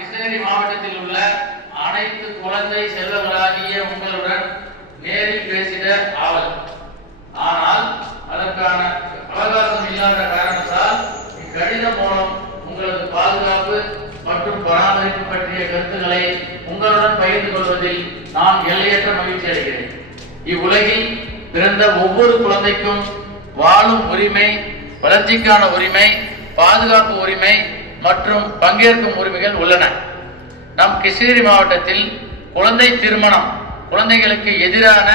கிருஷ்ணகிரி மாவட்டத்தில் உள்ள அனைத்து குழந்தை செல்வங்களாகிய உங்களுடன் நேரில் பேசிட ஆவல். ஆனால் அதற்கான அவகாசம் இல்லாத காரணத்தால் இக்கடிதம் மூலம் உங்களது பாதுகாப்பு மற்றும் பராமரிப்பு பற்றிய கருத்துக்களை உங்களுடன் பகிர்ந்து கொள்வதில் நான் எல்லையற்ற மகிழ்ச்சி அடைகிறேன். இவ்வுலகில் பிறந்த ஒவ்வொரு குழந்தைக்கும் வாழும் உரிமை வளர்ச்சிக்கான உரிமை பாதுகாப்பு உரிமை மற்றும் பங்கேற்கும் உரிமைகள் உள்ளன. நம் கிருஷ்ணகிரி மாவட்டத்தில் குழந்தை திருமணம் குழந்தைகளுக்கு எதிரான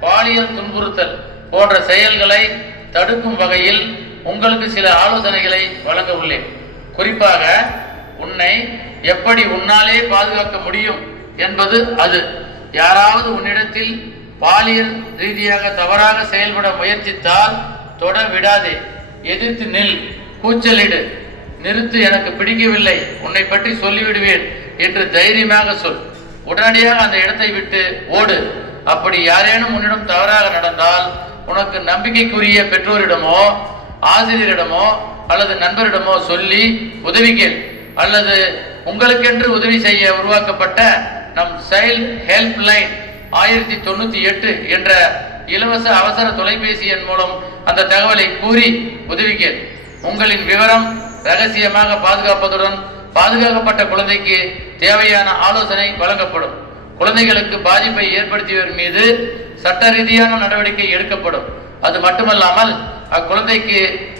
பாலியல் துன்புறுத்தல் போன்ற செயல்களை தடுக்கும் வகையில் உங்களுக்கு சில ஆலோசனைகளை வழங்க உள்ளேன். குறிப்பாக உன்னை எப்படி உன்னாலே பாதுகாக்க முடியும் என்பது அது. யாராவது உன்னிடத்தில் பாலியல் ரீதியாக தவறாக செயல்பட முயற்சித்தால் தொட விடாதே. எதிர்த்து நில் கூச்சலிடு. நிறுத்து எனக்கு பிடிக்கவில்லை. உன்னை பற்றி சொல்லிவிடுவேன் என்று தைரியமாக சொல். உடனடியாக அந்த இடத்தை விட்டு ஓடு. அப்படி யாரேனும் உன்னிடம் தவறாக நடந்தால் உனக்கு நம்பிக்கைக்குரிய பெற்றோரிடமோ ஆசிரியரிடமோ அல்லது நண்பரிடமோ சொல்லி உதவி கேள். அல்லது உங்களுக்கென்று உதவி செய்ய உருவாக்கப்பட்ட நம் சைல்ட் ஹெல்ப் லைன் ஆயிரத்தி தொண்ணூத்தி எட்டு என்ற இலவச அவசர தொலைபேசி எண் மூலம் அந்த தகவலை கூறி உதவி கேள். உங்களின் விவரம் ரகசியமாக பாதுகாப்பதுடன் பாதுகாக்கப்பட்ட குழந்தைக்கு தேவையான ஆலோசனை வழங்கப்படும். குழந்தைகளுக்கு பாதிப்பை ஏற்படுத்தியவர் மீது சட்ட ரீதியான நடவடிக்கை எடுக்கப்படும். அது மட்டுமல்லாமல் அக்குழந்தைக்கு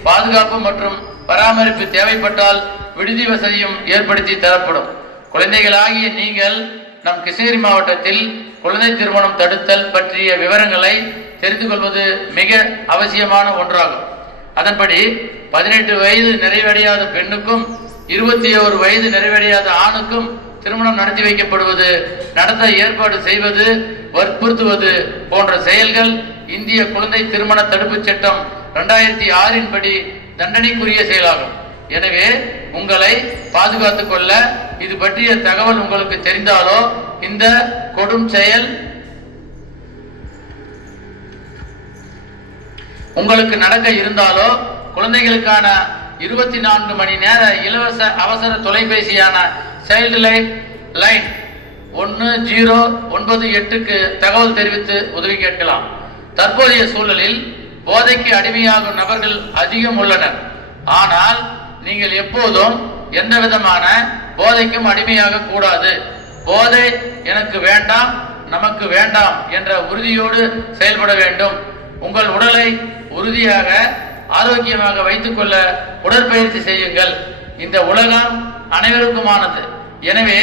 பாதுகாப்பு மற்றும் பராமரிப்பு தேவைப்பட்டால் விடுதி வசதியும் ஏற்படுத்தி தரப்படும். குழந்தைகளாகிய நீங்கள் நம் கிருஷ்ணகிரி மாவட்டத்தில் குழந்தை திருமணம் தடுத்தல் பற்றிய விவரங்களை தெரிந்து கொள்வது மிக அவசியமான ஒன்றாகும். அதன்படி பதினெட்டு வயது நிறைவடையாத பெண்ணுக்கும் இருபத்தி ஓரு வயது நிறைவடையாத ஆணுக்கும் திருமணம் நடத்தி வைக்கப்படுவது நடத்த ஏற்பாடு செய்வது வற்புறுத்துவது போன்ற செயல்கள் இந்திய குழந்தை திருமண தடுப்புச் சட்டம் இரண்டாயிரத்தி ஆறின் படி தண்டனைக்குரிய செயலாகும். எனவே உங்களை பாதுகாத்துக் கொள்ள இது பற்றிய தகவல் உங்களுக்கு தெரிந்தாலோ இந்த கொடும் செயல் உங்களுக்கு நடக்க இருந்தாலோ குழந்தைகளுக்கான இருபத்தி நான்கு மணி நேர இலவச அவசர தொலைபேசியான சைல்டு லைன் லைன் ஒன்று ஜீரோ ஒன்பது எட்டுக்கு தகவல் தெரிவித்து உதவி கேட்கலாம். தற்போதைய சூழலில் போதைக்கு அடிமையாகும் நபர்கள் அதிகம் உள்ளனர். ஆனால் நீங்கள் எப்போதும் எந்த விதமான போதைக்கும் அடிமையாக கூடாது. போதை எனக்கு வேண்டாம் நமக்கு வேண்டாம் என்ற உறுதியோடு செயல்பட வேண்டும். உங்கள் உடலை உறுதியாக ஆரோக்கியமாக வைத்துக்கொள்ள உடற்பயிற்சி செய்யுங்கள். இந்த உலகம் அனைவருக்குமானது. எனவே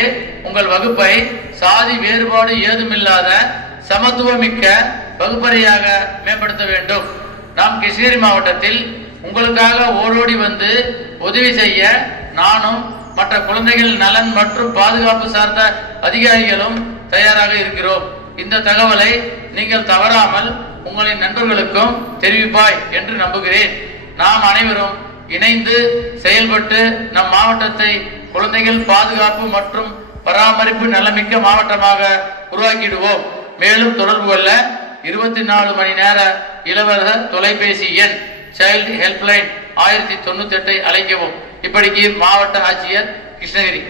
உங்கள் வகுப்பை சாதி வேறுபாடு ஏதுமில்லாத சமத்துவமிக்க வகுப்பறையாக மேம்படுத்த வேண்டும். நாம் கிருஷ்ணகிரி மாவட்டத்தில் உங்களுக்காக ஓடோடி வந்து உதவி செய்ய நானும் மற்ற குழந்தைகள் நலன் மற்றும் பாதுகாப்பு சார்ந்த அதிகாரிகளும் தயாராக இருக்கிறோம். இந்த தகவலை நீங்கள் தவறாமல் உங்களின் நண்பர்களுக்கும் தெரிவிப்பாய் என்று நம்புகிறேன். நாம் அனைவரும் இணைந்து செயல்பட்டு நம் மாவட்டத்தை குழந்தைகள் பாதுகாப்பு மற்றும் பராமரிப்பு நலமிக்க மாவட்டமாக உருவாக்கிடுவோம். மேலும் தொடர்பு கொள்ள இருபத்தி நாலு மணி நேர இலவச தொலைபேசி எண் சைல்டு ஹெல்ப்லைன் ஆயிரத்தி தொண்ணூத்தி எட்டை அழைக்கவும். இப்படிக்கு மாவட்ட ஆட்சியர் கிருஷ்ணகிரி.